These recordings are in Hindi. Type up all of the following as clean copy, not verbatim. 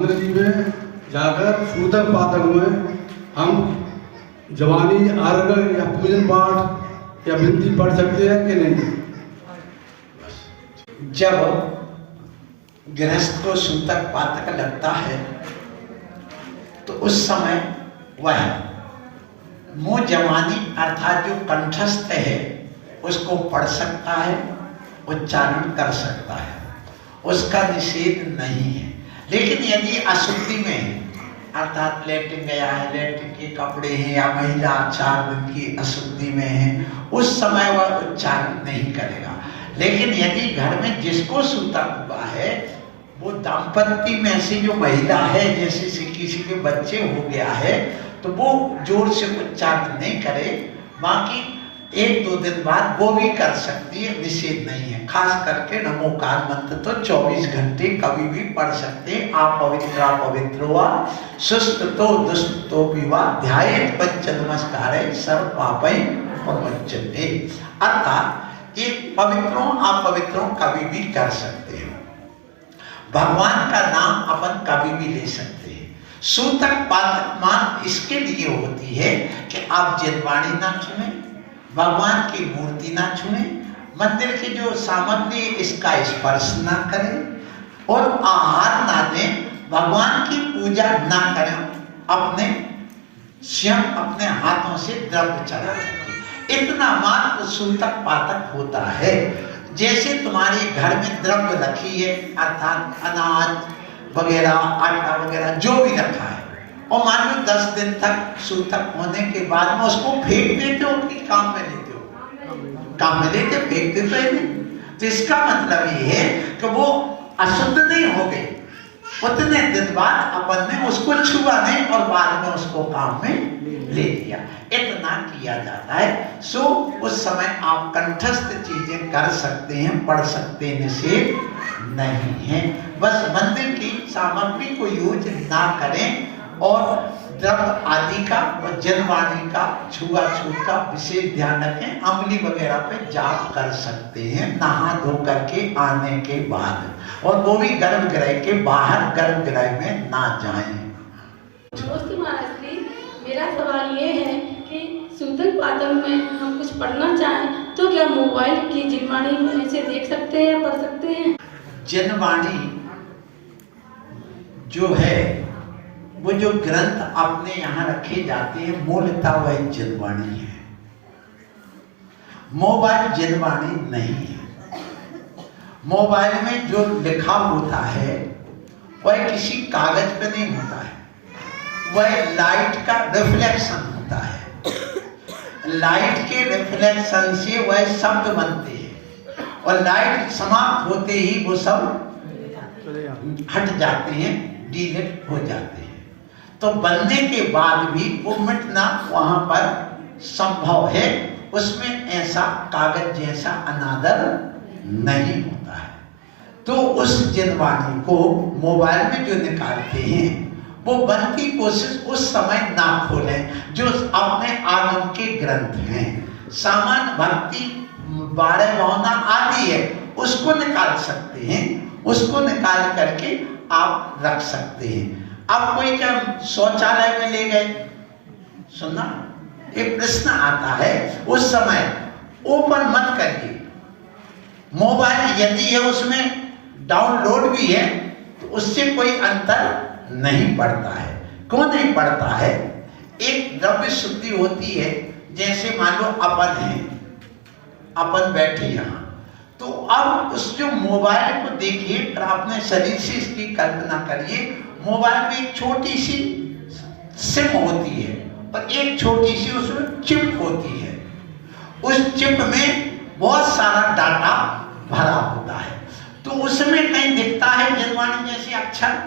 जी में जाकर सूतक पातक में हम जवानी अर्घ या पूजन पाठ या बिनती पढ़ सकते हैं कि नहीं? जब गृहस्थ को सूतक पातक लगता है तो उस समय वह मुँह जवानी अर्थात जो कंठस्थ है उसको पढ़ सकता है, उच्चारण कर सकता है, उसका निषेध नहीं है। लेकिन यदि अशुद्धि में है अर्थात लेटिन गया है, लेटिन के कपड़े हैं या महिला 4 दिन की अशुद्धि में है, उस समय वह उच्चारण नहीं करेगा। लेकिन यदि घर में जिसको सूतक हुआ है वो दाम्पत्य में से जो महिला है, जैसे किसी के बच्चे हो गया है तो वो जोर से उच्चारण नहीं करे, बाकी 1-2 दिन बाद वो भी कर सकती है, निषेध नहीं है। खास करके नमोकार मंत्र तो 24 घंटे कभी भी पढ़ सकते हैं। आप पवित्र वा सुस्त तो दुष्ट तो विवा ध्यायेत पंच नमस्कार सर्व पापै प्रवचते। अर्थात ये पवित्रों अपवित्रों कभी भी कर सकते हैं। भगवान का नाम अपन कभी भी ले सकते हैं। सूतक पातक मान इसके लिए होती है कि आप जिनवाणी ना छुए, भगवान की मूर्ति ना छुए, मंदिर की जो सामग्री इसका स्पर्श ना करें और आहार ना दें, भगवान की पूजा ना करें, अपने स्वयं अपने हाथों से द्रव्य चढ़ा सके, इतना मात्र सूतक पातक होता है। जैसे तुम्हारे घर में द्रव्य रखी है अर्थात अनाज वगैरह, आटा वगैरह जो भी रखा है, और मान लो 10 दिन तक सूतक होने के बाद में उसको फेंक देते हो कि काम में लेते हो? काम में लेते, फेंक देते हैं नहीं। तो इसका मतलब ये है कि वो अशुद्ध नहीं हो गई, उतने दिन बाद अपन ने उसको छुआ नहीं और बाद में उसको काम में ले लिया, इतना किया जाता है। सो उस समय आप कंठस्थ चीजें कर सकते हैं, पढ़ सकते हैं, निषेध नहीं है। बस मंदिर की सामग्री को यूज ना करें और द्रव्य आदि का और जनवाणी का छुआछूत का विशेष ध्यान रखें। अमली वगैरह पे जाप कर सकते हैं नहा धो करके आने के बाद, और वो भी गर्भगृह के बाहर, गर्भगृह में ना जाएं। नमस्ते महाराज जी, मेरा सवाल ये है कि सूतक पातक में हम कुछ पढ़ना चाहें तो क्या मोबाइल की जिनवाणी में से देख सकते हैं या पढ़ सकते हैं? जिनवाणी जो है वो जो ग्रंथ अपने यहाँ रखे जाते हैं मूलतः वह जिनवाणी है, मोबाइल जिनवाणी नहीं है। मोबाइल में जो लिखा होता है वह किसी कागज पे नहीं होता है, वह लाइट का रिफ्लेक्शन होता है। लाइट के रिफ्लेक्शन से वह शब्द बनते हैं और लाइट समाप्त होते ही वो सब हट जाते हैं, डिलीट हो जाते हैं। तो बनने के बाद भी वो मिटना वहां पर संभव है, उसमें ऐसा कागज जैसा अनादर नहीं होता है। तो उस जिनवाणी को मोबाइल में जो निकालते हैं वो बनती कोशिश उस समय ना खोलें जो अपने आगम के ग्रंथ हैं। सामान्य भक्ति 12 भावना आदि है उसको निकाल सकते हैं, उसको निकाल करके आप रख सकते हैं। अब कोई क्या शौचालय में ले गए, सुनना एक प्रश्न आता है, उस समय ओपन मत करिए। मोबाइल यदि है उसमें डाउनलोड भी है तो उससे कोई अंतर नहीं पड़ता है। क्यों नहीं पड़ता है? एक द्रव्य शुद्धि होती है। जैसे मान लो अपन है, अपन बैठे यहाँ, तो अब उस जो मोबाइल को देखिए और अपने शरीर से इसकी कल्पना करिए। मोबाइल में एक छोटी सी सिम होती है और एक छोटी सी उसमें चिप होती है। उस चिप में बहुत सारा डाटा भरा होता है, तो उसमें कहीं दिखता है जिनवाणी जैसे अक्षर?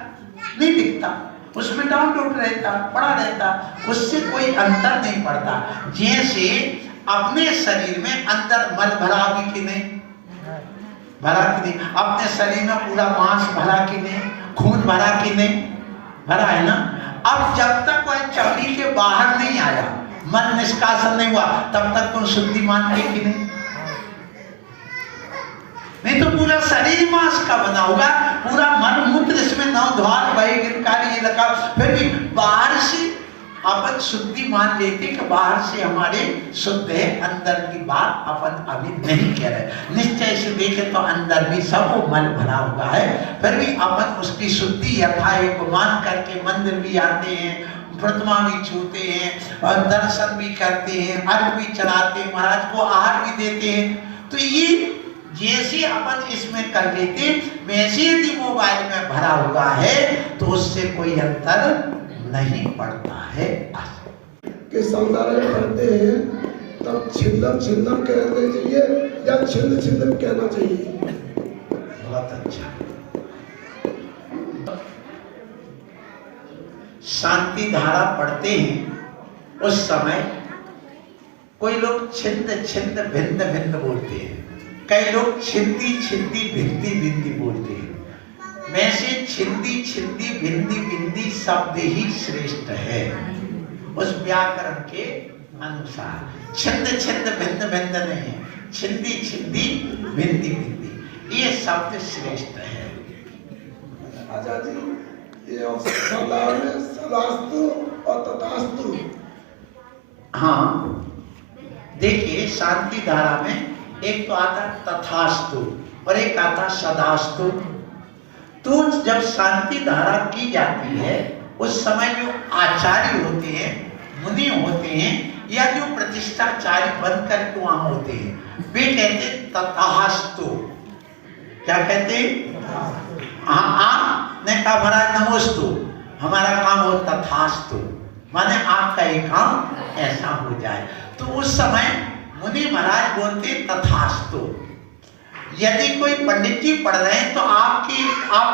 नहीं दिखता, उसमें डाउनलोड रहता, पड़ा रहता, उससे कोई अंतर नहीं पड़ता। जैसे अपने शरीर में अंदर मल भरा भी कि नहीं, भरा कि नहीं, अपने शरीर में पूरा मांस भरा कि नहीं, खून भरा कि नहीं, भरा है ना। अब जब तक वह चमड़ी के बाहर नहीं आया, मन निष्कासन नहीं हुआ, तब तक तुम शुद्धि मानते कि नहीं? नहीं तो पूरा शरीर मांस का बना होगा, पूरा मन मूत्र इसमें नौ द्वार भाई गिनकारी ये लगा, फिर भी बाहर से अपन शुद्धि मान लेते कि बाहर से हमारे शुद्ध है, अंदर की बात अपन अभी नहीं कह रहे। निश्चय से देखे तो अंदर भी सब वो मल भरा हुआ है, फिर भी अपन उसकी शुद्धि यथाएं को मान करके मंदिर भी आते हैं, प्रतिमा भी छूते हैं और दर्शन भी करते हैं, अर्घ भी चढ़ाते हैं, महाराज को आहार भी देते हैं। तो ये जैसे अपन इसमें कर लेते वैसे यदि मोबाइल में भरा हुआ है तो उससे कोई अंतर नहीं पड़ता है। कि संसार पढ़ते हैं तब छिंदम छिंदम कहना चाहिए या छिंद छिंदम कहना चाहिए? बहुत अच्छा। शांति धारा पढ़ते हैं उस समय कोई लोग छिंद छिंद भिन्न भिन्न बोलते हैं, कई लोग छिंदी छिंदी भिंदी भिंदी बोलते हैं। वैसे छिंदी छिंदी भिंदी भिंदी शब्द ही श्रेष्ठ है उस व्याकरण के अनुसार। छिंद छिंद भिन्न भिन्न नहीं है, छिंदी छिंदी भिंदी भिंदी ये शब्द श्रेष्ठ है। आजा जी, ये सदास्तु और तथास्तु। हाँ देखिए, शांति धारा में एक तो आता तथास्तु और एक आता सदास्तु। तो जब शांति धारा की जाती है उस समय जो आचार्य होते हैं, मुनि होते हैं या जो प्रतिष्ठाचार्य बनकर के वहां होते हैं, वे कहते तथास्तु। क्या कहते? आपने कहा महाराज नमोस्तु, हमारा काम हो तथास्तु, माने आपका ये काम ऐसा हो जाए। तो उस समय मुनि महाराज बोलते तथास्तु। यदि कोई पंडित जी पढ़ रहे हैं तो आप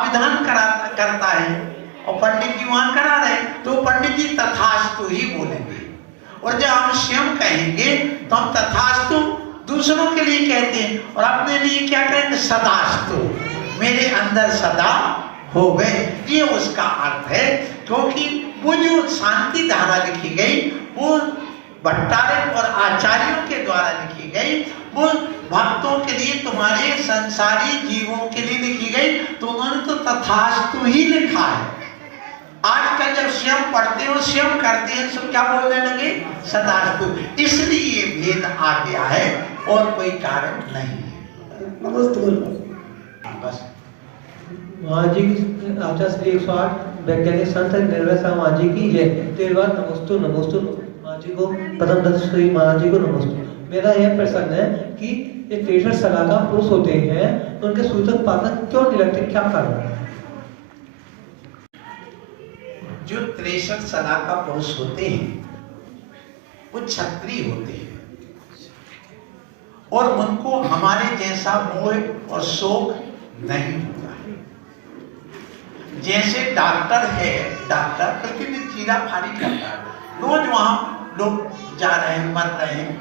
विधान करता है और पंडित जी वहां करा रहे तो पंडित जी तथास्तु ही बोलेंगे। और जब हम स्वयं कहेंगे तो हम तथास्तु दूसरों के लिए कहते हैं और अपने लिए क्या कहेंगे? सदास्तु, मेरे अंदर सदा हो गए। ये उसका अर्थ है, क्योंकि वो जो शांति धारा लिखी गई वो भट्टारक और आचार्यों के द्वारा लिखी गई, वो भक्तों के लिए, तुम्हारे संसारी जीवों के लिए लिखी गई, तो उन्होंने तो तथास्तु ही लिखा है। आजकल जब स्वयं पढ़ते हो स्वयं करते हैं तो क्या बोलने लगे? सदास्तु। इसलिए भेद आ गया है और कोई कारण नहीं है। नमस्ते। बस महाराज जी आचार्य श्री 108 वैज्ञानिक संत निर्भय शाह महाराज जी की जय। 13 नमोस्तु नमोस्तु महाराज जी को, प्रथम दत्त श्री महाराज जी को नमोस्तु। मेरा यह प्रश्न है कि ये 63 साल का पुरुष होते हैं तो उनके सूतक पातक क्यों नहीं लगते, क्या कारण है? जो 63 साल का पुरुष होते हैं वो क्षत्रिय होते हैं और उनको हमारे जैसा मोह और शोक नहीं होता है। जैसे डॉक्टर है, डॉक्टर प्रतिदिन चीरा फाड़ी करता है, रोज वहां लोग जा रहे हैं, मर रहे हैं,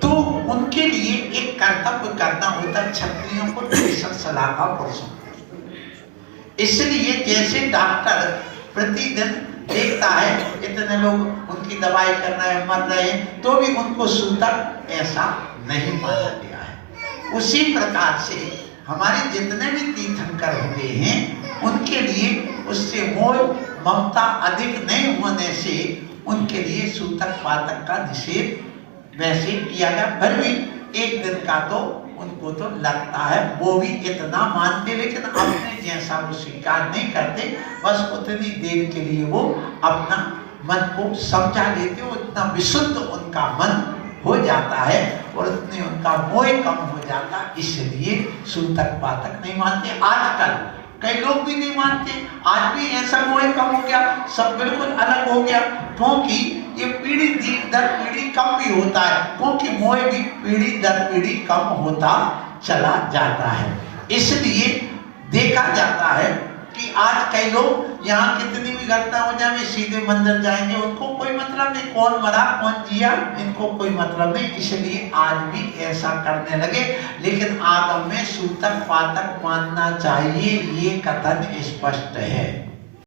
तो उनके लिए एक कर्तव्य करना होता है क्षत्रियों को 63 साल का पुरुष। इसलिए जैसे डॉक्टर प्रतिदिन देखता है इतने लोग उनकी दवाई करना है, मर रहे हैं, तो भी उनको सूतक ऐसा नहीं माना गया है। उसी प्रकार से हमारे जितने भी तीर्थंकर हुए हैं उनके लिए उससे मोह ममता अधिक नहीं होने से उनके लिए सूतक पातक का निषेध वैसे किया गया। फिर भी एक दिन का तो उनको तो लगता है, वो भी इतना मानते लेकिन अपने जैसा वो स्वीकार नहीं करते, बस उतनी देर के लिए वो अपना मन को समझा लेते, उतना विशुद्ध उनका मन हो जाता है और उतने उनका मोह कम हो जाता, इसलिए सूतक पातक नहीं मानते। आजकल कई लोग भी नहीं मानते, आज भी ऐसा मोह कम हो गया, सब बिल्कुल अलग हो गया, क्योंकि ये पीढ़ी दर पीढ़ी कम भी होता है, क्योंकि मोह भी पीढ़ी दर पीढ़ी कम होता चला जाता है। इसलिए देखा जाता है कि आज कई लोग यहाँ कितनी भी घटना हो जाए सीधे मंदिर जाएंगे, उनको कोई मतलब नहीं, कौन मरा कौन जिया इनको कोई मतलब नहीं, इसलिए आज भी ऐसा करने लगे। लेकिन आगम में सूतक पातक मानना चाहिए, ये कथन स्पष्ट है।